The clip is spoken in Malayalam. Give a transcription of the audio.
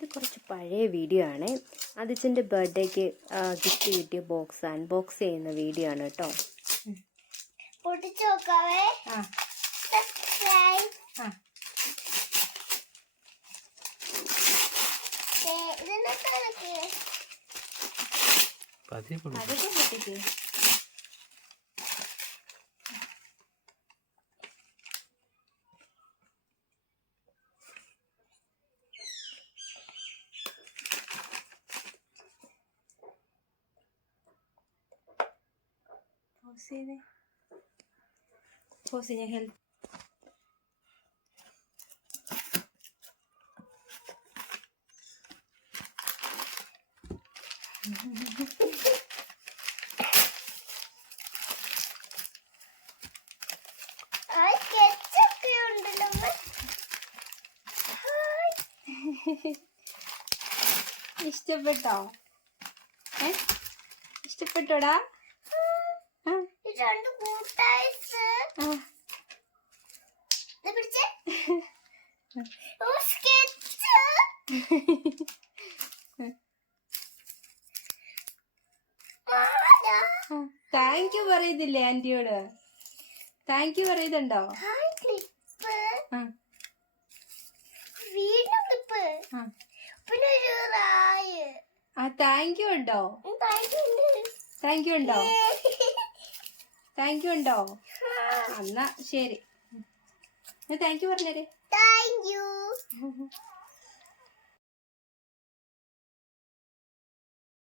ഇത് കുറച്ച് പഴയ വീഡിയോ ആണ്. ആദിത്യൻ്റെ ബർത്ത്ഡേക്ക് ഗിഫ്റ്റ് കിട്ടിയ ബോക്സ് അൺബോക്സ് ചെയ്യുന്ന വീഡിയോ ആണ് കേട്ടോ. പൊട്ടിച്ചു നോക്കാവേ. ഞാൻ ഹെൽപ്പ് ഇഷ്ടപ്പെട്ടോ? ഇഷ്ടപ്പെട്ടോടാ? താങ്ക് യു പറയുന്നില്ലേ ആന്റിയോട്? താങ്ക് യു പറയുന്നുണ്ടോ? താങ്ക് യു ഉണ്ടോ? താങ്ക് യു ഉണ്ടോ? താങ്ക് യു ഉണ്ടോ? എന്നാ ശരി, താങ്ക് യു പറഞ്ഞേരെ. Thank U.